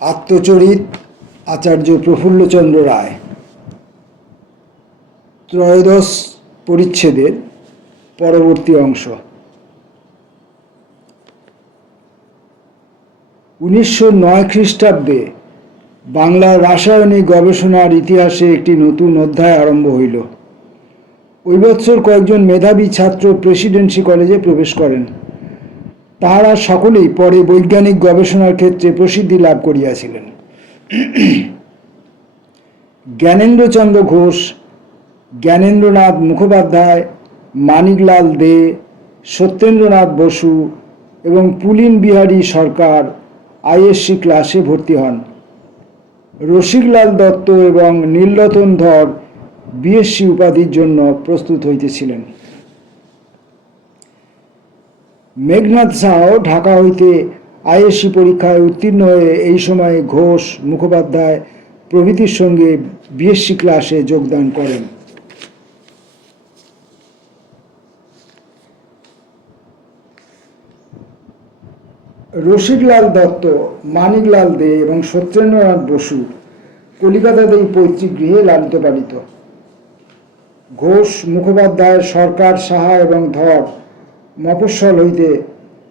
আত্মচরিত আচার্য প্রফুল্লচন্দ্র রায়, ত্রয়োদশ পরিচ্ছেদের পরবর্তী অংশ। 1909 খ্রিস্টাব্দে বাংলার রাসায়নিক গবেষণার ইতিহাসে একটি নতুন অধ্যায় আরম্ভ হইল। ওই বৎসর কয়েকজন মেধাবী ছাত্র প্রেসিডেন্সি কলেজে প্রবেশ করেন। তাহারা সকলেই পরে বৈজ্ঞানিক গবেষণার ক্ষেত্রে প্রসিদ্ধি লাভ করিয়াছিলেন। জ্ঞানেন্দ্রচন্দ্র ঘোষ, জ্ঞানেন্দ্রনাথ মুখোপাধ্যায়, মানিকলাল দে, সত্যেন্দ্রনাথ বসু এবং পুলিন বিহারী সরকার আইএসসি ক্লাসে ভর্তি হন। রসিকলাল দত্ত এবং নীলরতন ধর বিএসসি উপাধির জন্য প্রস্তুত হইতেছিলেন। মেঘনাথ সাহ ঢাকা হইতে আইএসসি পরীক্ষায় উত্তীর্ণ হয়ে এই সময় ঘোষ, মুখোপাধ্যায় প্রভৃতির সঙ্গে বিএসসি ক্লাসে যোগদান করেন। রসিকলাল দত্ত, মানিকলাল দে এবং সত্যেন্দ্রনাথ বসু কলিকাতাতেই পৈতৃক গৃহে লালিত পালিত। ঘোষ, মুখোপাধ্যায়, সরকার, সাহা এবং ধর মফস্বল হইতে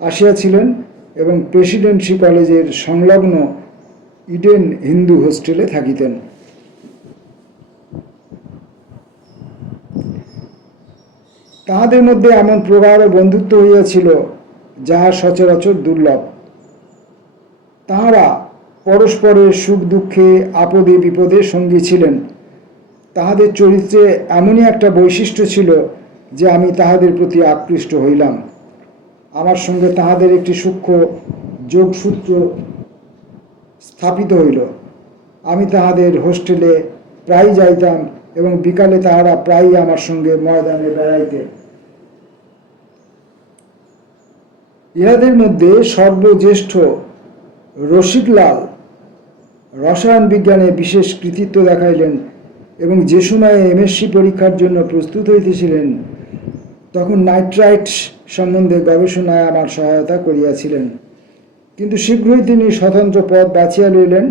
আসিয়াছিলেন এবং প্রেসিডেন্সি কলেজের সংলগ্ন ইডেন হিন্দু হোস্টেলে থাকিতেন। তাহাদের মধ্যে এমন প্রগাঢ় বন্ধুত্ব হইয়াছিল যাহা সচরাচর দুর্লভ। তাহারা পরস্পরের সুখ দুঃখে, আপদে বিপদে সঙ্গী ছিলেন। তাহাদের চরিত্রে এমনই একটা বৈশিষ্ট্য ছিল যে আমি তাহাদের প্রতি আকৃষ্ট হইলাম। আমার সঙ্গে তাহাদের একটি সূক্ষ্ম যোগসূত্র স্থাপিত হইল। আমি তাহাদের হোস্টেলে প্রায় যাইতাম এবং বিকালে তাহারা প্রায়ই আমার সঙ্গে ময়দানে বেড়াইতে। ইহাদের মধ্যে সর্বজ্যেষ্ঠ রসিকলাল রসায়ন বিজ্ঞানে বিশেষ কৃতিত্ব দেখাইলেন এবং যে সময়ে এমএসসি পরীক্ষার জন্য প্রস্তুত হইতেছিলেন তখন নাইট্রাইট সম্বন্ধে গবেষণায় আমার সহায়তা করিয়াছিলেন। কিন্তু শীঘ্রই তিনি স্বতন্ত্র পথ বাছিয়া লইলেন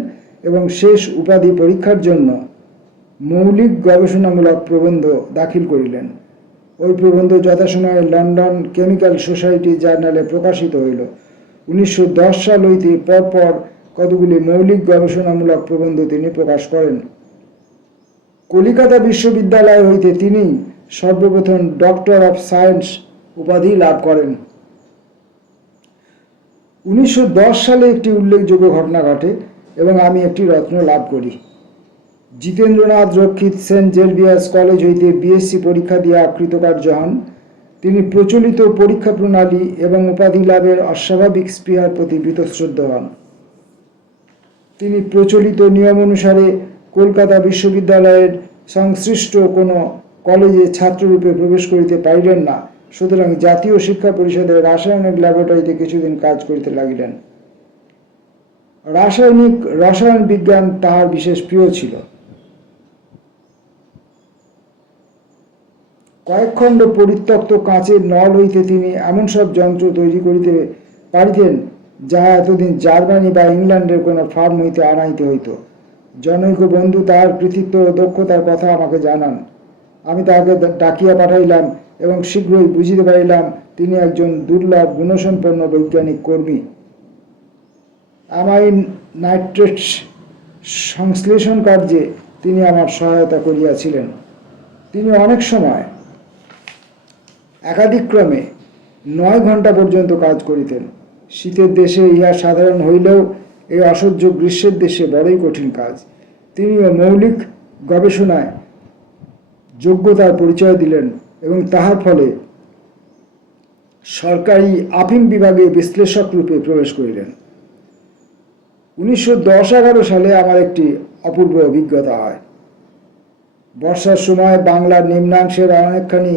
এবং শেষ উপাধি পরীক্ষার জন্য মৌলিক গবেষণামূলক প্রবন্ধ দাখিল করিলেন। ওই প্রবন্ধ যথাসময়ে লন্ডন কেমিক্যাল সোসাইটি জার্নালে প্রকাশিত হইল। 1910 সাল হইতে পরপর কতগুলি মৌলিক গবেষণামূলক প্রবন্ধ তিনি প্রকাশ করেন। কলিকাতা বিশ্ববিদ্যালয় হইতে তিনি সর্বপ্রথম ডক্টর অফ সায়েন্স উপাধি লাভ করেন। 1910 সালে একটি উল্লেখযোগ্য ঘটনা ঘটে এবং আমি একটি রত্ন লাভ করি। জিতেন্দ্রনাথ রক্ষিত সেন্ট জেভিয়ার্স কলেজ হইতে বিএসসি পরীক্ষা দিয়ে কৃতকার্য হন। তিনি প্রচলিত পরীক্ষা প্রণালী এবং উপাধি লাভের অস্বাভাবিক স্পৃহার প্রতি বীতশ্রদ্ধ হন। তিনি প্রচলিত নিয়ম অনুসারে কলকাতা বিশ্ববিদ্যালয়ের সংশ্লিষ্ট কোনো কলেজে ছাত্ররূপে প্রবেশ করিতে পারিলেন না। সুতরাং জাতীয় শিক্ষা পরিষদের রাসায়নিক ল্যাবরেটরিতে কিছুদিন কাজ করিতে লাগিলেন। রসায়ন বিজ্ঞান তাহার বিশেষ প্রিয় ছিল। কয়েকখণ্ড পরিত্যক্ত কাঁচের নল হইতে তিনি এমন সব যন্ত্র তৈরি করিতে পারিতেন যাহা এতদিন জার্মানি বা ইংল্যান্ডের কোনো ফার্ম হইতে আনাইতে হইত। জনৈক বন্ধু তাহার কৃতিত্ব ও দক্ষতার কথা আমাকে জানান। আমি তাহাকে ডাকিয়া পাঠাইলাম এবং শীঘ্রই বুঝিতে পারিলাম তিনি একজন দুর্লভ গুণসম্পন্ন বৈজ্ঞানিক কর্মী। অ্যামাইন নাইট্রেটস সংশ্লেষণ কার্যে তিনি আমার সহায়তা করিয়াছিলেন। তিনি অনেক সময় একাদিক্রমে 9 ঘণ্টা পর্যন্ত কাজ করিতেন। শীতের দেশে ইহা সাধারণ হইলেও এই অসহ্য গ্রীষ্মের দেশে বড়ই কঠিন কাজ। তিনিও মৌলিক গবেষণায় যোগ্যতার পরিচয় দিলেন এবং তাহার ফলে সরকারি আফিম বিভাগে বিশ্লেষক রূপে প্রবেশ করিলেন। 1910-11 সালে আমার একটি অপূর্ব অভিজ্ঞতা হয়। বর্ষার সময় বাংলার নিম্নাংশের অনেকখানি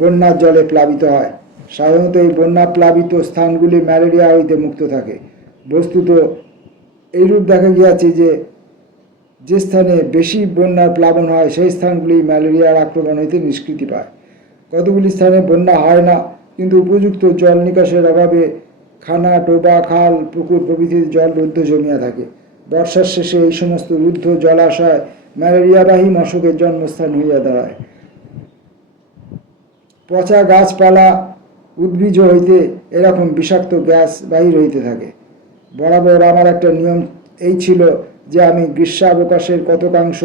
বন্যার জলে প্লাবিত হয়। সাধারণত এই বন্যা প্লাবিত স্থানগুলি ম্যালেরিয়া হইতে মুক্ত থাকে। বস্তুত এইরূপ দেখা গিয়াছে যে স্থানে বেশি বন্যার প্লাবন হয় সেই স্থানগুলি ম্যালেরিয়ার আক্রমণ হইতে নিষ্কৃতি পায়। কতগুলি স্থানে বন্যা হয় না, কিন্তু উপযুক্ত জল নিকাশের অভাবে খানা, ডোবা, খাল, পুকুর প্রভৃতির জল রুদ্ধ জমিয়া থাকে। বর্ষার শেষে এই সমস্ত রুদ্ধ জলাশয় ম্যালেরিয়াবাহী মশকের জন্মস্থান হইয়া দাঁড়ায়। পচা গাছপালা উদ্ভিজ হইতে এরকম বিষাক্ত গ্যাস বাহির হইতে থাকে। বরাবর আমার একটা নিয়ম এই ছিল যে আমি গ্রীষ্মাবকাশের কতকাংশ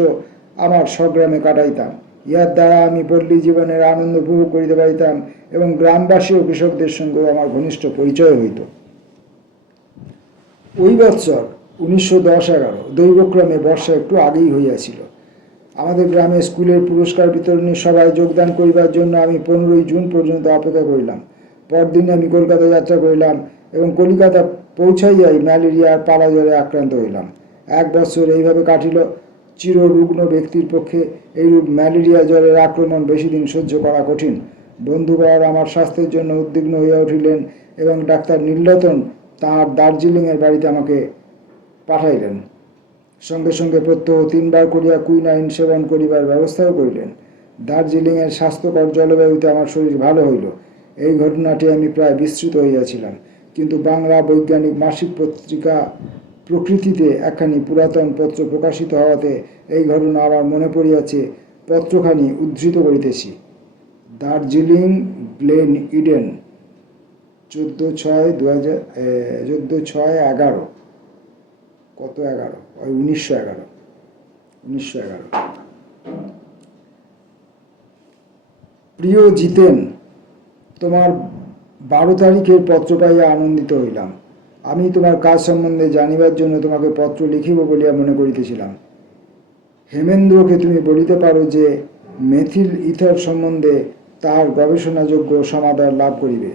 আমার স্বগ্রামে কাটাইতাম। ইহার দ্বারা আমি পল্লী জীবনের আনন্দ উপভোগ করিতে পারিতাম এবং গ্রামবাসী ও কৃষকদের সঙ্গেও আমার ঘনিষ্ঠ পরিচয় হইত। ওই বৎসর 1910-11 দৈবক্রমে বর্ষা একটু আগেই হইয়াছিল। আমাদের গ্রামে স্কুলের পুরস্কার বিতরণী সভায় যোগদান করিবার জন্য আমি 15 জুন পর্যন্ত অপেক্ষা করিলাম। পরদিন আমি কলকাতা যাত্রা করিলাম এবং কলিকাতা পৌঁছাইয়াই ম্যালেরিয়ার পালা জ্বরে আক্রান্ত হইলাম। 1 বৎসর এইভাবে কাটিল। চিররুগ্ন ব্যক্তির পক্ষে এইরূপ ম্যালেরিয়া জ্বরের আক্রমণ বেশি দিন সহ্য করা কঠিন। বন্ধুবর আমার স্বাস্থ্যের জন্য উদ্বিগ্ন হইয়া উঠিলেন এবং ডাক্তার নীলরতন তাঁর দার্জিলিংয়ের বাড়িতে আমাকে পাঠাইলেন। সঙ্গে সঙ্গে প্রত্যহ 3 বার করিয়া কুইনাইন সেবন করিবার ব্যবস্থাও করিলেন। দার্জিলিংয়ের স্বাস্থ্যকর জলবায়ুতে আমার শরীর ভালো হইল। এই ঘটনাটি আমি প্রায় বিস্মৃত হইয়াছিলাম, কিন্তু বাংলা বৈজ্ঞানিক মাসিক পত্রিকা প্রকৃতিতে একখানি পুরাতন পত্র প্রকাশিত হওয়াতে এই ঘটনা আমার মনে পড়িয়াছে। পত্রখানি উদ্ধৃত করিতেছি। দার্জিলিং গ্লেন ইডেন 14/6/2011 কত 11 ওই 1911। প্রিয় জিতেন, তোমার 12 তারিখের পত্র পাইয়া আনন্দিত হইলাম। আমি তোমার কাজ সম্বন্ধে জানিবার জন্য তোমাকে পত্র লিখিব বলিয়া মনে করিতেছিলাম। হেমেন্দ্রকে তুমি বলিতে পারো যে মেথিল ইথর সম্বন্ধে তাহার গবেষণাযোগ্য সমাদর লাভ করিবে।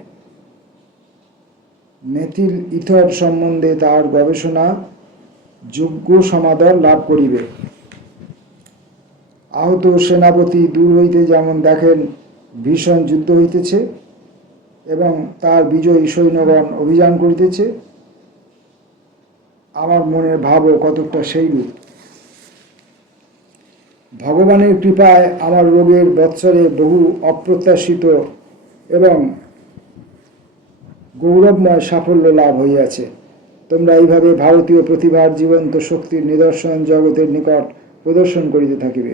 মেথিল ইথর সম্বন্ধে তাহার গবেষণা যোগ্য সমাদর লাভ করিবে। আহত সেনাপতি দূর হইতে যেমন দেখেন ভীষণ যুদ্ধ হইতেছে এবং তার বিজয়ী সৈন্যগণ অভিযান করিতেছে, আমার মনের ভাবও কতকটা সেইরূপ। ভগবানের কৃপায় আমার রোগের বৎসরে বহু অপ্রত্যাশিত এবং গৌরবময় সাফল্য লাভ হইয়াছে। তোমরা এইভাবে ভারতীয় প্রতিভার জীবন্ত শক্তির নিদর্শন জগতের নিকট প্রদর্শন করিতে থাকিবে।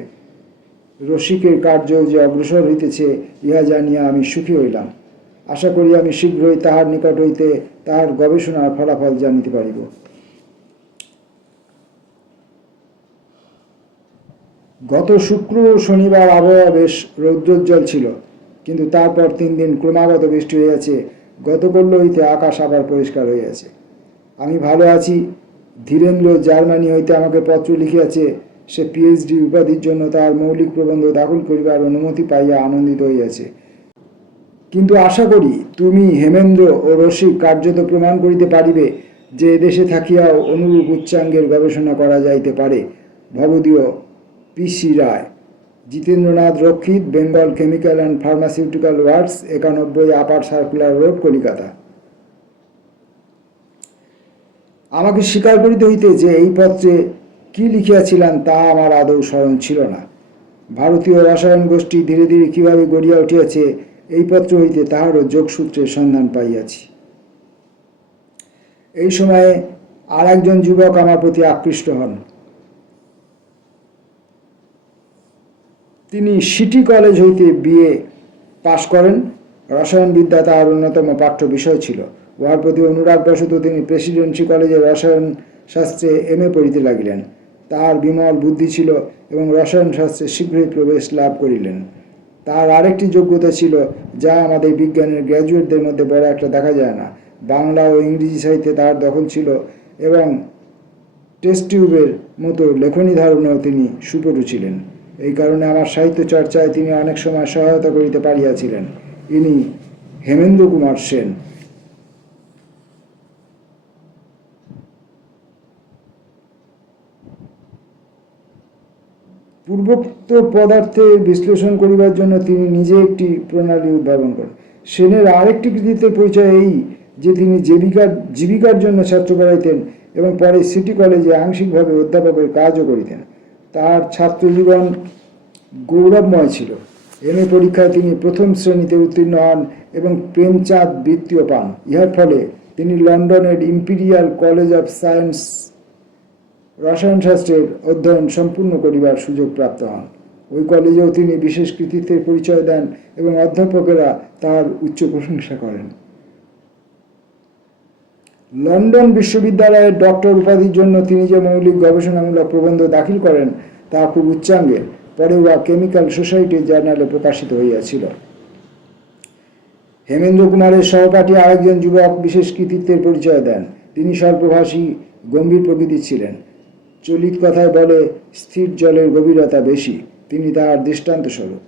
রসিকের কার্য যে অগ্রসর হইতেছে ইহা জানিয়া আমি সুখী হইলাম। আশা করি আমি শীঘ্রই তাহার নিকট হইতে তাহার গবেষণার ফলাফল জানিতে পারিব। গত শুক্র ও শনিবার আবহাওয়া বেশ রৌদ্রোজ্জ্বল ছিল, কিন্তু তারপর 3 দিন ক্রমাগত বৃষ্টি হইয়াছে। গতকাল হইতে আকাশ আবার পরিষ্কার হইয়াছে। আমি ভালো আছি। ধীরেন্দ্র জার্মানি হইতে আমাকে পত্র লিখিয়াছে। সে পিএইচডি উপাধির জন্য তার মৌলিক প্রবন্ধ দাখিল করিবার অনুমতি পাইয়া আনন্দিত হইয়াছে। কিন্তু আশা করি তুমি হেমেন্দ্র ও রসিক কার্যত প্রমাণ করিতে পারিবে যে এদেশে থাকিয়াও অনুরূপ উচ্চাঙ্গের গবেষণা করা যাইতে পারে। ভবদীয় পিসি Ray. Jitendranath Rakshit, Bengal chemical and pharmaceutical works, 91 upper circular road, Calcutta. আমাকে স্বীকার করিতে হইতে যে এই পত্রে কি লিখিয়াছিলাম তা আমার আদৌ স্মরণ ছিল না। ভারতীয় রসায়ন গোষ্ঠী ধীরে ধীরে কিভাবে গড়িয়া উঠিয়াছে এই পত্র হইতে তাহারও যোগসূত্রের সন্ধান পাইয়াছি। এই সময়ে আর একজন যুবক আমার প্রতি আকৃষ্ট হন। তিনি সিটি কলেজ হইতে বিএ পাশ করেন। রসায়নবিদ্যা তাহার অন্যতম পাঠ্য বিষয় ছিল। উহার প্রতি অনুরাগবশত তিনি প্রেসিডেন্সি কলেজে রসায়ন শাস্ত্রে এমএ পড়িতে লাগিলেন। তাহার বিমল বুদ্ধি ছিল এবং রসায়ন শাস্ত্রে শীঘ্রই প্রবেশ লাভ করিলেন। তার আরেকটি যোগ্যতা ছিল যা আমাদের বিজ্ঞানের গ্র্যাজুয়েটদের মধ্যে বড় একটা দেখা যায় না। বাংলা ও ইংরেজি সাহিত্যে তার দখল ছিল এবং টেস্ট টিউবের মতো লেখনী ধারণেও তিনি সুপটু ছিলেন। এই কারণে আমার সাহিত্য চর্চায় তিনি অনেক সময় সহায়তা করিতে পারিয়াছিলেন। ইনি হেমেন্দ্র কুমার সেন। পূর্বোক্ত পদার্থের বিশ্লেষণ করিবার জন্য তিনি নিজে একটি প্রণালী উদ্ভাবন করেন। সেনের আরেকটি কৃতিত্বের পরিচয় এই যে তিনি জীবিকার জন্য ছাত্র পড়াইতেন এবং পরে সিটি কলেজে আংশিকভাবে অধ্যাপকের কাজও করিতেন। তার ছাত্রজীবন গৌরবময় ছিল। এমএ পরীক্ষায় তিনি প্রথম শ্রেণীতে উত্তীর্ণ হন এবং প্রেমচাঁদ বৃত্তিও পান। ইহার ফলে তিনি লন্ডনের ইম্পিরিয়াল কলেজ অফ সায়েন্স রসায়নশাস্ত্রের অধ্যয়ন সম্পূর্ণ করিবার সুযোগ প্রাপ্ত হন। ওই কলেজেও তিনি বিশেষ কৃতিত্বের পরিচয় দেন এবং অধ্যাপকেরা তার উচ্চ প্রশংসা করেন। লন্ডন বিশ্ববিদ্যালয়ের ডক্টর উপাধির জন্য তিনি যে মৌলিক গবেষণামূলক প্রবন্ধ দাখিল করেন তা খুব উচ্চাঙ্গের, পরে উহা কেমিক্যাল সোসাইটির জার্নালে প্রকাশিত হইয়াছিল। হেমেন্দ্র কুমারের সহপাঠী আরেকজন যুবক বিশেষ কৃতিত্বের পরিচয় দেন। তিনি স্বল্পভাষী, গম্ভীর প্রকৃতির ছিলেন। চলিত কথায় বলে, স্থির জলের গভীরতা বেশি। তিনি তাহার দৃষ্টান্তস্বরূপ।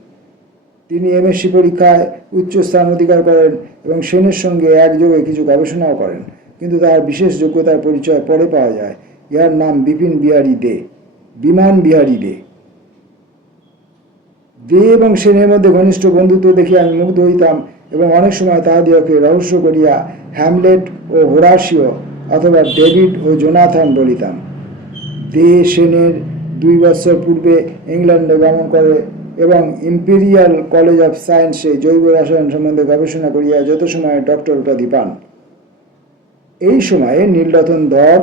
তিনি এমএসসি পরীক্ষায় উচ্চ স্থান অধিকার করেন এবং সেনের সঙ্গে একযোগে কিছু গবেষণাও করেন, কিন্তু তাহার বিশেষ যোগ্যতার পরিচয় পরে পাওয়া যায়। ইহার নাম বিমান বিহারী দে। দে এবং সেনের মধ্যে ঘনিষ্ঠ বন্ধুত্ব দেখিয়া আমি মুগ্ধ হইতাম এবং অনেক সময় তাহাদিওকে রহস্য করিয়া হ্যামলেট ও হোরাসিও অথবা ডেভিড ও জোনাথন বলিতাম। দে সেনের 2 বছর পূর্বে ইংল্যান্ডে গমন করে এবং ইম্পেরিয়াল কলেজ অফ সায়েন্সে জৈব রসায়ন সম্বন্ধে গবেষণা করিয়া যত সময়ে ডক্টর উপাধি পান। এই সময়ে নীলরতন ধর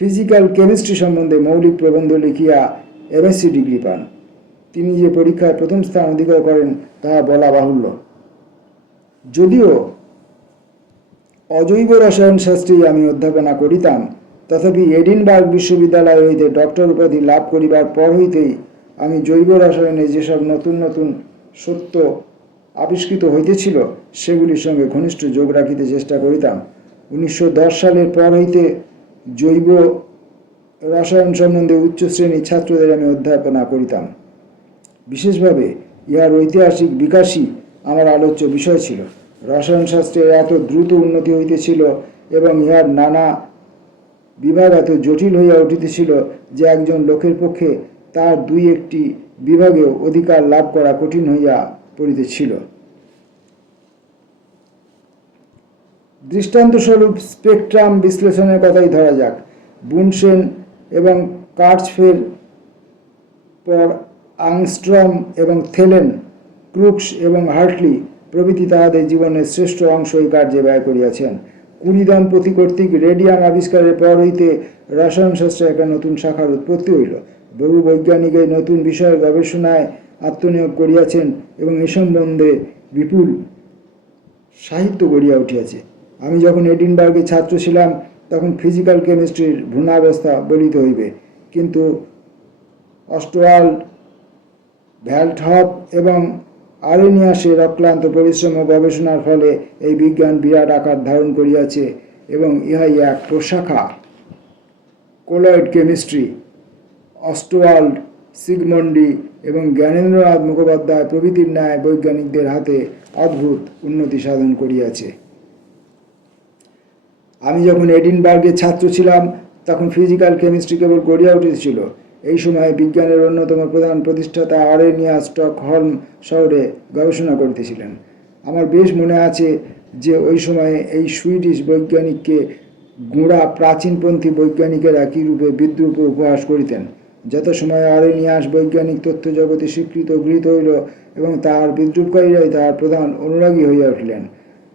ফিজিক্যাল কেমিস্ট্রি সম্বন্ধে মৌলিক প্রবন্ধ লিখিয়া এমএসসি ডিগ্রি পান। তিনি যে পরীক্ষায় প্রথম স্থান অধিকার করেন তাহা বলা বাহুল্য। যদিও অজৈব রসায়ন শাস্ত্রেই আমি অধ্যাপনা করিতাম, তথাপি এডিনবার্গ বিশ্ববিদ্যালয় হইতে ডক্টর উপাধি লাভ করিবার পর হইতেই আমি জৈব রসায়নে যেসব নতুন নতুন সত্য আবিষ্কৃত হইতেছিল সেগুলির সঙ্গে ঘনিষ্ঠ যোগ রাখিতে চেষ্টা করিতাম। 1910 সালের পর হইতে জৈব রসায়ন সম্বন্ধে উচ্চ শ্রেণীর ছাত্রদের আমি অধ্যাপনা করিতাম। বিশেষভাবে ইহার ঐতিহাসিক বিকাশই আমার আলোচ্য বিষয় ছিল। রসায়ন শাস্ত্রের এত দ্রুত উন্নতি হইতেছিল এবং ইহার নানা বিভাগ এত জটিল হইয়া উঠিতেছিল যে একজন লোকের পক্ষে তার 2-1টি বিভাগেও অধিকার লাভ করা কঠিন হইয়া পড়িতেছিল। দৃষ্টান্তস্বরূপ স্পেকট্রাম বিশ্লেষণের কথাই ধরা যাক। বুনসেন এবং কার্চফের পর আংস্ট্রম এবং থেলেন, ক্রুকস এবং হার্টলি প্রভৃতি তাহাদের জীবনের শ্রেষ্ঠ অংশ এই কার্যে ব্যয় করিয়াছেন। 20 দম্পতি কর্তৃক রেডিয়াম আবিষ্কারের পর হইতে রসায়নশাস্ত্রে একটা নতুন শাখার উৎপত্তি হইল। বহু বৈজ্ঞানিক এই নতুন বিষয়ের গবেষণায় আত্মনিয়োগ করিয়াছেন এবং এ সম্বন্ধে বিপুল সাহিত্য গড়িয়া উঠিয়াছে। আমি যখন এডিনবার্গে ছাত্র ছিলাম তখন ফিজিক্যাল কেমিস্ট্রির ভ্রূণাবস্থা বলিতে হইবে, কিন্তু অস্টওয়াল্ড, ভ্যালটহপ এবং আরেনিয়াসের অক্লান্ত পরিশ্রম ও গবেষণার ফলে এই বিজ্ঞান বিরাট আকার ধারণ করিয়াছে এবং ইহাই এক প্রশাখা। কোলয়েড কেমিস্ট্রি অস্টওয়াল্ড, সিগমন্ডি এবং জ্ঞানেন্দ্রনাথ মুখোপাধ্যায় প্রভৃতির ন্যায় বৈজ্ঞানিকদের হাতে অদ্ভুত উন্নতি সাধন করিয়াছে। আমি যখন এডিনবার্গে ছাত্র ছিলাম তখন ফিজিক্যাল কেমিস্ট্রি কেবল গড়িয়া উঠেছিল। এই সময়ে বিজ্ঞানের অন্যতম প্রধান প্রতিষ্ঠাতা আরেনিয়াস স্টকহোলম শহরে গবেষণা করিতেছিলেন। আমার বেশ মনে আছে যে ওই সময়ে এই সুইডিশ বৈজ্ঞানিককে গোঁড়া প্রাচীনপন্থী বৈজ্ঞানিকেরা কীরূপে বিদ্রূপ উপহাস করিতেন। যত সময় আরেনিয়াস বৈজ্ঞানিক তথ্য জগতে স্বীকৃত গৃহীত হইল এবং তাহার বিদ্রুপকারীরাই তাহার প্রধান অনুরাগী হইয়া উঠিলেন।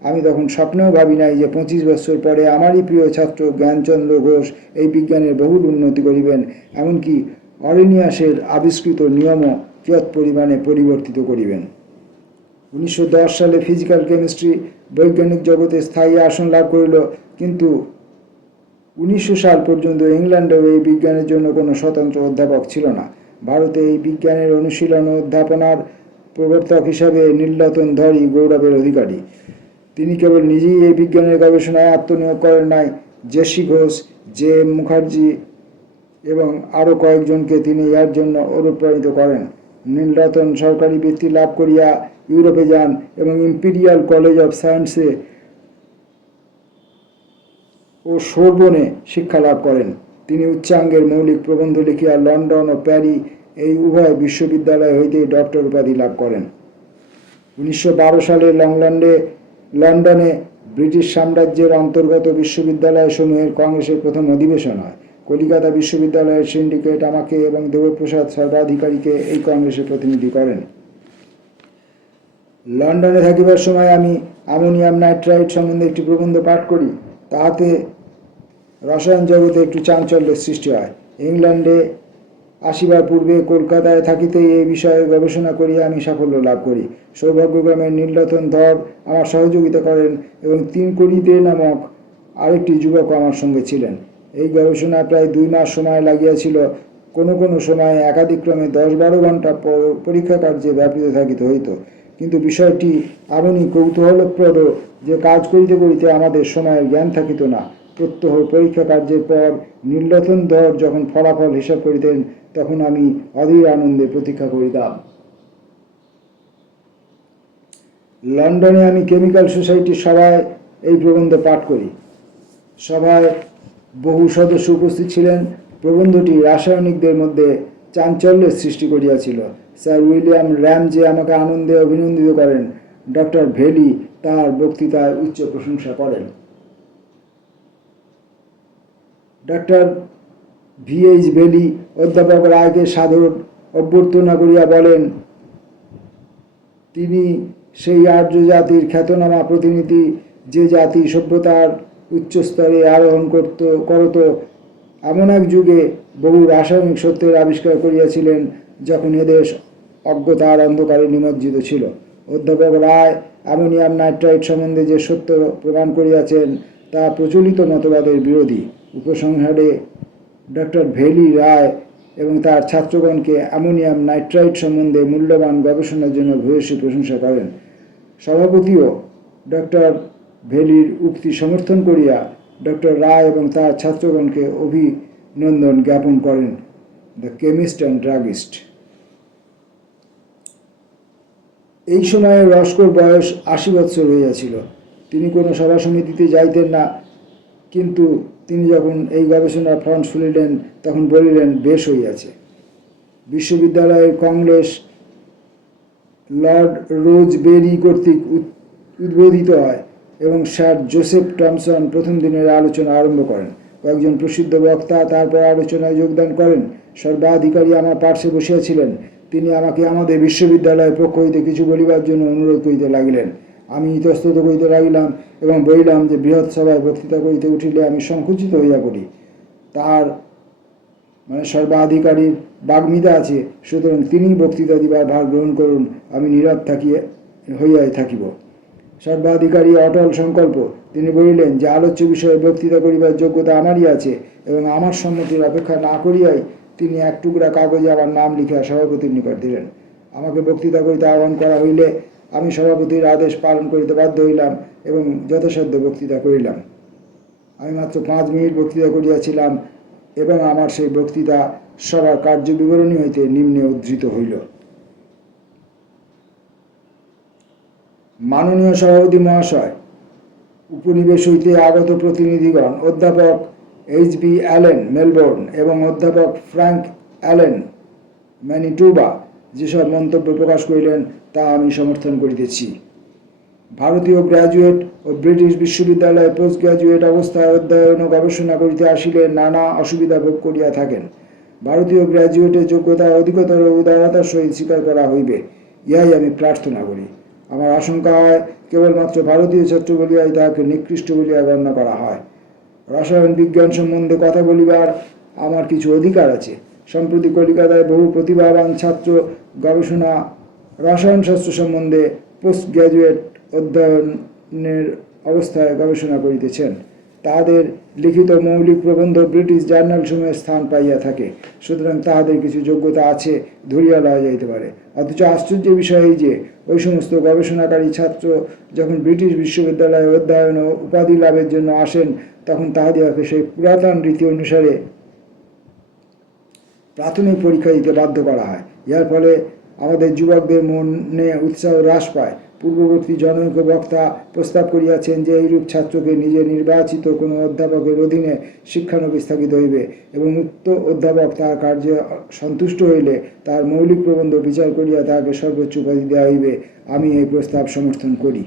আমি তখন স্বপ্নেও ভাবি নাই যে 25 বছর পরে আমারই প্রিয় ছাত্র জ্ঞানচন্দ্র ঘোষ এই বিজ্ঞানের বহুল উন্নতি করিবেন, এমনকি আরেনিয়াসের আবিষ্কৃত নিয়মও কিয়ৎ পরিমাণে পরিবর্তিত করিবেন। 1910 সালে ফিজিক্যাল কেমিস্ট্রি বৈজ্ঞানিক জগতে স্থায়ী আসন লাভ করিল, কিন্তু 1900 সাল পর্যন্ত ইংল্যান্ডেও এই বিজ্ঞানের জন্য কোনো স্বতন্ত্র অধ্যাপক ছিল না। ভারতে এই বিজ্ঞানের অনুশীলন ও অধ্যাপনার প্রবর্তক হিসাবে নীলরতন ধরই গৌরবের অধিকারী। তিনি কেবল নিজেই এই বিজ্ঞানের গবেষণায় আত্মনিয়োগ করেন নাই, জেসি ঘোষ, জে.এম. মুখার্জি এবং আরও কয়েকজনকে তিনি ইহার জন্য অনুপ্রাণিত করেন। নীলরতন সরকারি বৃত্তি লাভ করিয়া ইউরোপে যান এবং ইম্পেরিয়াল কলেজ অফ সায়েন্সে ও সোরবনে শিক্ষা লাভ করেন। তিনি উচ্চাঙ্গের মৌলিক প্রবন্ধ লিখিয়া লন্ডন ও প্যারি এই উভয় বিশ্ববিদ্যালয় হইতেই ডক্টর উপাধি লাভ করেন। 1912 সালে লন্ডনে ব্রিটিশ সাম্রাজ্যের অন্তর্গত বিশ্ববিদ্যালয়সমূহের কংগ্রেসের প্রথম অধিবেশন হয়। কলিকাতা বিশ্ববিদ্যালয়ের সিন্ডিকেট আমাকে এবং দেবপ্রসাদ সর্বাধিকারীকে এই কংগ্রেসে প্রতিনিধি করেন। লন্ডনে থাকিবার সময় আমি অ্যামোনিয়াম নাইট্রাইট সম্বন্ধে একটি প্রবন্ধ পাঠ করি। তাহাতে রসায়ন জগতে একটু চাঞ্চল্যের সৃষ্টি হয়। ইংল্যান্ডে আসিবার পূর্বে কলকাতায় থাকিতেই এই বিষয়ে গবেষণা করিয়া আমি সাফল্য লাভ করি। সৌভাগ্যক্রমে নীলরতন ধর আমার সহযোগিতা করেন এবং তিনকড়িতে নামক আরেকটি যুবক আমার সঙ্গে ছিলেন। এই গবেষণায় প্রায় 2 মাস সময় লাগিয়াছিল। কোনো কোনো সময় একাদিক্রমে 10-12 ঘণ্টা পরীক্ষা কার্যে ব্যাপৃত থাকিতে হইত। কিন্তু বিষয়টি এমনই কৌতূহলপ্রদ যে কাজ করিতে করিতে আমাদের সময়ের জ্ঞান থাকিত না। প্রত্যহ পরীক্ষা কার্যের পর নীলরতন ধর যখন ফলাফল হিসাব করিতেন তখন আমি অধীর আনন্দে প্রতীক্ষা করিতাম। লন্ডনে আমি কেমিক্যাল সোসাইটির সভায় এই প্রবন্ধ পাঠ করি। সভায় বহু সদস্য উপস্থিত ছিলেন। প্রবন্ধটি রাসায়নিকদের মধ্যে চাঞ্চল্যের সৃষ্টি করিয়াছিল। স্যার উইলিয়াম র্যামজে আমাকে আনন্দে অভিনন্দিত করেন। ডক্টর ভেলি তার বক্তৃতায় উচ্চ প্রশংসা করেন। ডক্টর VH ভেলি অধ্যাপক রায়কে সাদর অভ্যর্থনা করিয়া বলেন, তিনি সেই আর্য জাতির খ্যাতনামা প্রতিনিধি যে জাতি সভ্যতার উচ্চস্তরে আরোহণ করত এমন এক যুগে বহু রাসায়নিক সত্যের আবিষ্কার করিয়াছিলেন যখন এদেশ অজ্ঞতার অন্ধকারে নিমজ্জিত ছিল। অধ্যাপক রায় অ্যামোনিয়াম নাইট্রাইট সম্বন্ধে যে সত্য প্রমাণ করিয়াছেন তা প্রচলিত মতবাদের বিরোধী। উপসংহারে ডক্টর ভেলি রায় এবং তার ছাত্রগণকে অ্যামোনিয়াম নাইট্রাইট সম্বন্ধে মূল্যবান গবেষণার জন্য ভূয়সী প্রশংসা করেন। সভাপতিও ডক্টর ভেলির উক্তি সমর্থন করিয়া ডক্টর রায় এবং তার ছাত্রগণকে অভিনন্দন জ্ঞাপন করেন। The chemist and druggist. এই সময়ে রস্কোর বয়স 80 বৎসর হইয়াছিল। তিনি কোনো সভা সমিতিতে যাইতেন না, কিন্তু তিনি যখন এই গবেষণার ফ্রন্ট খুলিলেন তখন বলিলেন, বেশ হইয়াছে। বিশ্ববিদ্যালয়ের কংগ্রেস লর্ড রোজবেরি কর্তৃক উদ্বোধিত হয় এবং স্যার জোসেফ টমসন প্রথম দিনের আলোচনা আরম্ভ করেন। কয়েকজন প্রসিদ্ধ বক্তা তারপর আলোচনায় যোগদান করেন। সর্বাধিকারী আমার পার্শ্বে বসিয়াছিলেন। তিনি আমাকে আমাদের বিশ্ববিদ্যালয়ের পক্ষ হইতে কিছু বলিবার জন্য অনুরোধ করিতে লাগিলেন। আমি ইতস্তত করিতে লাগিলাম এবং বলিলাম যে বৃহৎ সভায় বক্তৃতা করিতে উঠিলে আমি সংকুচিত হইয়া পড়ি। তার সর্বাধিকারীর বাগ্মিতা আছে, সুতরাং তিনি বক্তৃতা দিবার ভার গ্রহণ করুন, আমি নীরব হইয়াই থাকিব। সর্বাধিকারী অটল সংকল্প। তিনি বলিলেন যে আলোচ্য বিষয়ে বক্তৃতা করিবার যোগ্যতা আমারই আছে এবং আমার সম্মতির অপেক্ষা না করিয়াই তিনি এক টুকরা কাগজে আমার নাম লিখিয়া সভাপতির নিকট দিলেন। আমাকে বক্তৃতা করিতে আহ্বান করা হইলে আমি সভাপতির আদেশ পালন করিতে বাধ্য হইলাম এবং যথাসাধ্য বক্তৃতা করিলাম। আমি মাত্র 5 মিনিট বক্তৃতা করিয়াছিলাম এবং আমার সেই বক্তৃতা সভার কার্য বিবরণী হইতে নিম্নে উদ্ধৃত হইল। মাননীয় সভাপতি মহাশয়, উপনিবেশ হইতে আগত প্রতিনিধিগণ অধ্যাপক HB অ্যালেন মেলবোর্ন এবং অধ্যাপক ফ্র্যাঙ্ক অ্যালেন ম্যানিটোবা যেসব মন্তব্য প্রকাশ করিলেন তা আমি সমর্থন করিতেছি। ভারতীয় গ্র্যাজুয়েট ও ব্রিটিশ বিশ্ববিদ্যালয়ে পোস্ট গ্র্যাজুয়েট অবস্থায় অধ্যয়ন ও গবেষণা করিতে আসিলে নানা অসুবিধা ভোগ করিয়া থাকেন। ভারতীয় গ্র্যাজুয়েটের যোগ্যতা অধিকতর উদারতার সহিত স্বীকার করা হইবে, ইহাই আমি প্রার্থনা করি। আমার আশঙ্কা হয় কেবলমাত্র ভারতীয় ছাত্র বলিয়াই তাহাকে নিকৃষ্ট বলিয়া গণ্য করা হয়। রসায়ন বিজ্ঞান সম্বন্ধে কথা বলিবার আমার কিছু অধিকার আছে। সম্প্রতি কলিকাতায় বহু প্রতিভাবান ছাত্র গবেষণা রসায়নশাস্ত্র সম্বন্ধে পোস্ট গ্র্যাজুয়েট অধ্যয়নের অবস্থায় গবেষণা করিতেছেন। তাহাদের লিখিত মৌলিক প্রবন্ধ ব্রিটিশ জার্নালসমূহে স্থান পাইয়া থাকে, সুতরাং তাহাদের কিছু যোগ্যতা আছে ধরিয়া লওয়া যাইতে পারে। অথচ আশ্চর্যের বিষয় এই যে ওই সমস্ত গবেষণাকারী ছাত্র যখন ব্রিটিশ বিশ্ববিদ্যালয়ে অধ্যয়ন ও উপাধি লাভের জন্য আসেন তখন তাহাদিগকে সেই পুরাতন রীতি অনুসারে প্রাথমিক পরীক্ষা দিতে বাধ্য করা হয়। ইহার ফলে আমাদের যুবকদের মনে উৎসাহ হ্রাস পায়। পূর্ববর্তী জনৈক বক্তা প্রস্তাব করিয়াছেন যে এইরূপ ছাত্রকে নিজে নির্বাচিত কোনো অধ্যাপকের অধীনে শিক্ষানবিশ থাকিতে হইবে এবং উক্ত অধ্যাপক তাহার কার্যে সন্তুষ্ট হইলে তাহার মৌলিক প্রবন্ধ বিচার করিয়া তাহাকে সর্বোচ্চ উপাধি দেওয়া হইবে। আমি এই প্রস্তাব সমর্থন করি।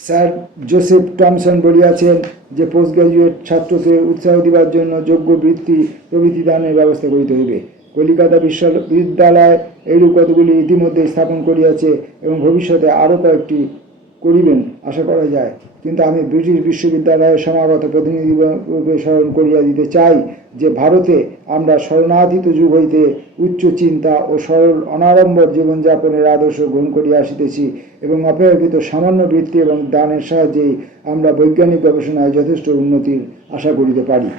স্যার জোসেফ টমসন বলিয়াছেন যে পোস্ট গ্র্যাজুয়েট ছাত্রকে উৎসাহ দিবার জন্য যোগ্য বৃত্তি প্রভৃতি দানের ব্যবস্থা করিতে হইবে। কলিকাতা বিশ্ববিদ্যালয় এইরূপ কতগুলি ইতিমধ্যে স্থাপন করিয়াছে এবং ভবিষ্যতে আরও কয়েকটি করিবেন আশা করা যায়, কিন্তু আমি ব্রিটিশ বিশ্ববিদ্যালয়ের সমাগত প্রতিনিধিরূপে স্মরণ করিয়া দিতে চাই যে ভারতে আমরা শরণাতীত যুগ হইতে উচ্চ চিন্তা ও সরল অনাড়ম্বর জীবনযাপনের আদর্শ গ্রহণ করিয়া আসিতেছি এবং অপেক্ষাকৃত সামান্য বৃত্তি এবং দানের সাহায্যেই আমরা বৈজ্ঞানিক গবেষণায় যথেষ্ট উন্নতির আশা করিতে পারি।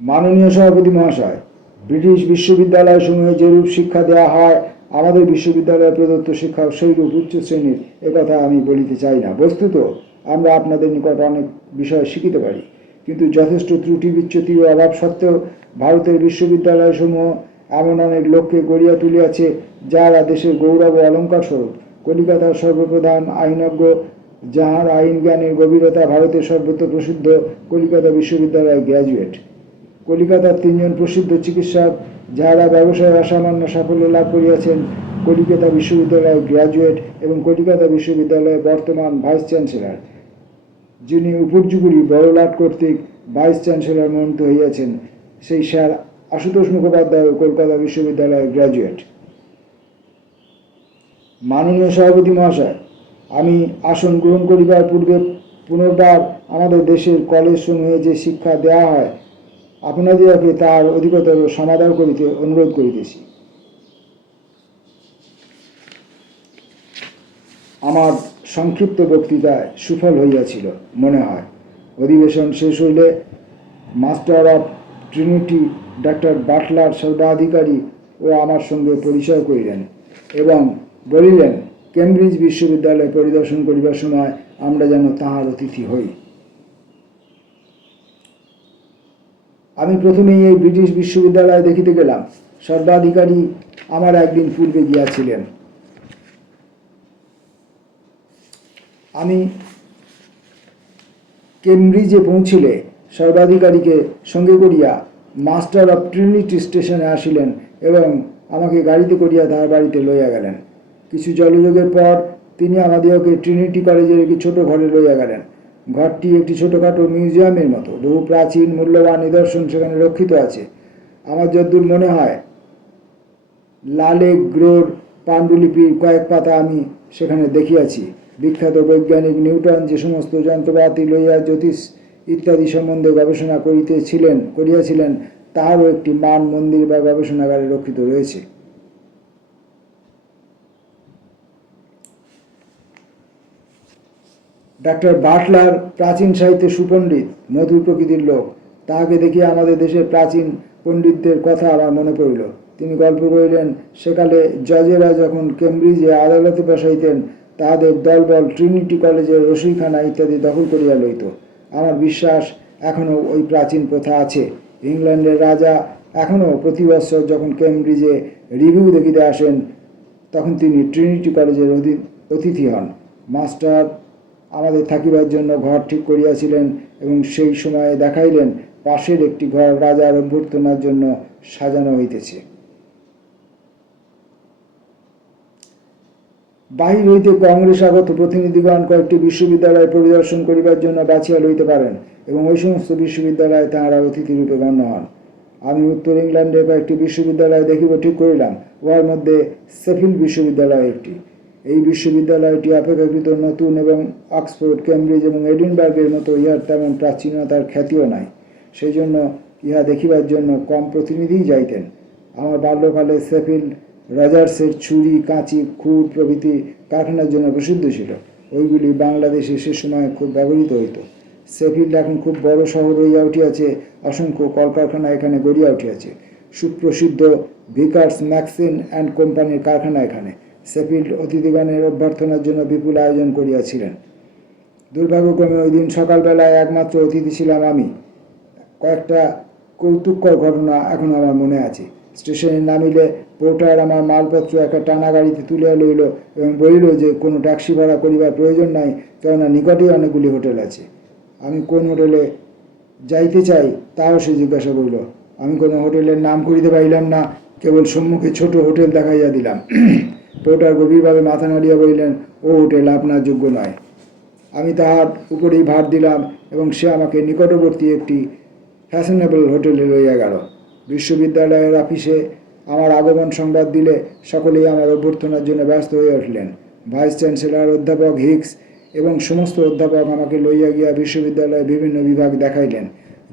মাননীয় সভাপতি মহাশয়, ব্রিটিশ বিশ্ববিদ্যালয়সমূহে যেরূপ শিক্ষা দেওয়া হয়, আমাদের বিশ্ববিদ্যালয়ে প্রদত্ত শিক্ষা সেইরূপ উচ্চ শ্রেণীর, একথা আমি বলিতে চাই না। বস্তুত আমরা আপনাদের নিকট অনেক বিষয় শিখিতে পারি, কিন্তু যথেষ্ট ত্রুটি বিচ্যুতি ও অভাব সত্ত্বেও ভারতের বিশ্ববিদ্যালয়সমূহ এমন অনেক লোককে গড়িয়া তুলিয়াছে যাহারা দেশের গৌরব ও অলঙ্কার স্বরূপ। কলিকাতার সর্বপ্রধান আইনজ্ঞ, যাহার আইন জ্ঞানের গভীরতা ভারতের সর্বত্র প্রসিদ্ধ, কলিকাতা বিশ্ববিদ্যালয়ের গ্র্যাজুয়েট। কলিকাতার 3 জন প্রসিদ্ধ চিকিৎসক, যাহারা ব্যবসায়ে অসামান্য সাফল্য লাভ করিয়াছেন, কলিকাতা বিশ্ববিদ্যালয়ের গ্র্যাজুয়েট এবং কলিকাতা বিশ্ববিদ্যালয়ের বর্তমান ভাইস চ্যান্সেলর, যিনি উপর্যুপরি বড়লাট কর্তৃক ভাইস চ্যান্সেলর মনোনীত হইয়াছেন, সেই স্যার আশুতোষ মুখোপাধ্যায় কলকাতা বিশ্ববিদ্যালয়ের গ্র্যাজুয়েট। মাননীয় সভাপতি মহাশয়, আমি আসন গ্রহণ করিবার পূর্বে পুনর্বার আমাদের দেশের কলেজসমূহে যে শিক্ষা দেওয়া হয়, আপনাদিগকে তার অধিকতর সমাদর করিতে অনুরোধ করিতেছি। আমার সংক্ষিপ্ত বক্তৃতায় সুফল হইয়াছিল মনে হয়। অধিবেশন শেষ হইলে master of Trinity doctor Butler Sarbadhikari ও আমার সঙ্গে পরিচয় করিলেন এবং বলিলেন, কেমব্রিজ বিশ্ববিদ্যালয় পরিদর্শন করিবার সময় আমরা যেন তাহার অতিথি হই। আমি প্রথমেই এই ব্রিটিশ বিশ্ববিদ্যালয় দেখিতে গেলাম। সর্বাধিকারী আমার একদিন পূর্বে গিয়াছিলেন। আমি কেমব্রিজে পৌঁছিলে সর্বাধিকারীকে সঙ্গে করিয়া মাস্টার অফ ট্রিনিটি স্টেশনে আসিলেন এবং আমাকে গাড়িতে করিয়া তাহার বাড়িতে লইয়া গেলেন। কিছু জলযোগের পর তিনি আমাদিগকে ট্রিনিটি কলেজের একটি ছোট ঘরে লইয়া গেলেন। ঘরটি একটি ছোটোখাটো মিউজিয়ামের মতো। বহু প্রাচীন মূল্যবান নিদর্শন সেখানে রক্ষিত আছে। আমার যদ্দূর মনে হয়, লালেগ্রোর পাণ্ডুলিপির কয়েক পাতা আমি সেখানে দেখিয়াছি। বিখ্যাত বৈজ্ঞানিক নিউটন যে সমস্ত যন্ত্রপাতি লইয়া জ্যোতিষ ইত্যাদি সম্বন্ধে গবেষণা করিয়াছিলেন, তাহারও একটি মান মন্দির বা গবেষণাগারে রক্ষিত রয়েছে। ডাক্তার বাটলার প্রাচীন সাহিত্যে সুপণ্ডিত, মধুর প্রকৃতির লোক। তাহাকে দেখিয়া আমাদের দেশের প্রাচীন পণ্ডিতদের কথা আমার মনে পড়িল। তিনি গল্প করিলেন, সেকালে জজেরা যখন কেমব্রিজে আদালতে বসাইতেন, তাহাদের দলবল ট্রিনিটি কলেজের রসুইখানা ইত্যাদি দখল করিয়া লইত। আমার বিশ্বাস এখনও ওই প্রাচীন প্রথা আছে। ইংল্যান্ডের রাজা এখনও প্রতি বৎসর যখন কেমব্রিজে রিভিউ দেখিতে আসেন, তখন তিনি ট্রিনিটি কলেজের অতিথি হন। মাস্টার আমাদের থাকিবার জন্য ঘর ঠিক করিয়াছিলেন এবং সেই সময়ে দেখাইলেন পাশের একটি ঘর রাজার অভ্যর্থনার জন্য সাজানো হইতেছে। বাহির হইতে কংগ্রেস আগত প্রতিনিধিগণ কয়েকটি বিশ্ববিদ্যালয় পরিদর্শন করিবার জন্য বাছিয়া লইতে পারেন এবং ওই সমস্ত বিশ্ববিদ্যালয়ে তাঁহারা অতিথিরূপে গণ্য হন। আমি উত্তর ইংল্যান্ডে কয়েকটি বিশ্ববিদ্যালয় দেখিব ঠিক করিলাম। উহার মধ্যে শেফিল্ড বিশ্ববিদ্যালয় একটি। এই বিশ্ববিদ্যালয়টি অপেক্ষাকৃত নতুন এবং অক্সফোর্ড, কেমব্রিজ এবং এডিনবার্গের মতো ইহার তেমন প্রাচীনতার খ্যাতিও নাই। সেই জন্য ইহা দেখিবার জন্য কম প্রতিনিধিই যাইতেন। আমার বাল্যকালে শেফিল্ড রজার্সের ছুরি, কাঁচি, খুর প্রভৃতি কারখানার জন্য প্রসিদ্ধ ছিল। ওইগুলি বাংলাদেশে সে সময় খুব ব্যবহৃত হইত। শেফিল্ড এখন খুব বড় শহর হইয়া উঠিয়াছে। অসংখ্য কলকারখানা এখানে গড়িয়া উঠিয়াছে। সুপ্রসিদ্ধ ভিকার্স ম্যাক্সিন অ্যান্ড কোম্পানির কারখানা এখানে। শেফিল্ড অতিথিগণের অভ্যর্থনার জন্য বিপুল আয়োজন করিয়াছিলেন। দুর্ভাগ্যক্রমে ওই দিন সকালবেলায় একমাত্র অতিথি ছিলাম আমি। কয়েকটা কৌতুককর ঘটনা এখন আমার মনে আছে। স্টেশনে নামিলে পোর্টার আমার মালপত্র একটা টানা গাড়িতে তুলিয়া লইল এবং বলিল যে কোনো ট্যাক্সি ভাড়া করিবার প্রয়োজন নাই, কেননা নিকটেই অনেকগুলি হোটেল আছে। আমি কোন হোটেলে যাইতে চাই তাও সে জিজ্ঞাসা করিল। আমি কোনো হোটেলের নাম করিতে পারিলাম না, কেবল সম্মুখে ছোট হোটেল দেখাইয়া দিলাম। পোর্টার গভীরভাবে মাথা নাড়িয়া বলিলেন, ও হোটেল আপনার যোগ্য নয়। আমি তাহার উপরেই ভার দিলাম এবং সে আমাকে নিকটবর্তী একটি ফ্যাশনেবল হোটেলে লইয়া গেল। বিশ্ববিদ্যালয়ের অফিসে আমার আগমন সংবাদ দিলে সকলেই আমার অভ্যর্থনার জন্য ব্যস্ত হয়ে উঠলেন। ভাইস চ্যান্সেলর অধ্যাপক হিক্স এবং সমস্ত অধ্যাপক আমাকে লইয়া গিয়া বিশ্ববিদ্যালয়ের বিভিন্ন বিভাগ দেখাইলেন।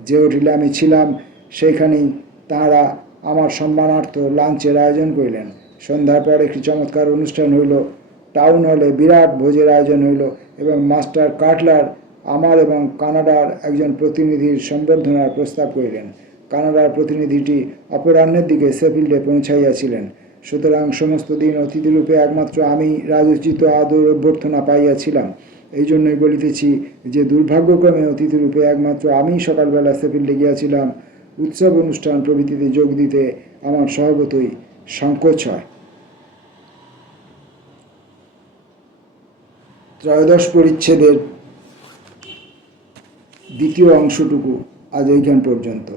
যে হোটেলে আমি ছিলাম সেইখানেই তাঁরা আমার সম্মানার্থ লাঞ্চের আয়োজন করিলেন। সন্ধ্যার পর একটি চমৎকার অনুষ্ঠান হইল। টাউন হলে বিরাট ভোজের আয়োজন হইল এবং মাস্টার কাটলার আমার এবং কানাডার একজন প্রতিনিধির সম্বর্ধনার প্রস্তাব করিলেন। কানাডার প্রতিনিধিটি অপরাহ্নের দিকে শেফিল্ডে পৌঁছাইয়াছিলেন। সুতরাং সমস্ত দিন অতিথিরূপে একমাত্র আমি রাজোচিত আদর অভ্যর্থনা পাইয়াছিলাম। এই জন্যই বলিতেছি যে দুর্ভাগ্যক্রমে অতিথিরূপে একমাত্র আমি সকালবেলা শেফিল্ডে গিয়াছিলাম। উৎসব অনুষ্ঠান প্রভৃতিতে যোগ দিতে আমার স্বভাবতই সংকোচ হয়। ত্রয়োদশ পরিচ্ছেদের দ্বিতীয় অংশটুকু আজ এইখান পর্যন্ত।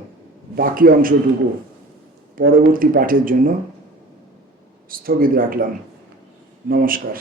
বাকি অংশটুকু পরবর্তী পাঠের জন্য স্থগিত রাখলাম। নমস্কার।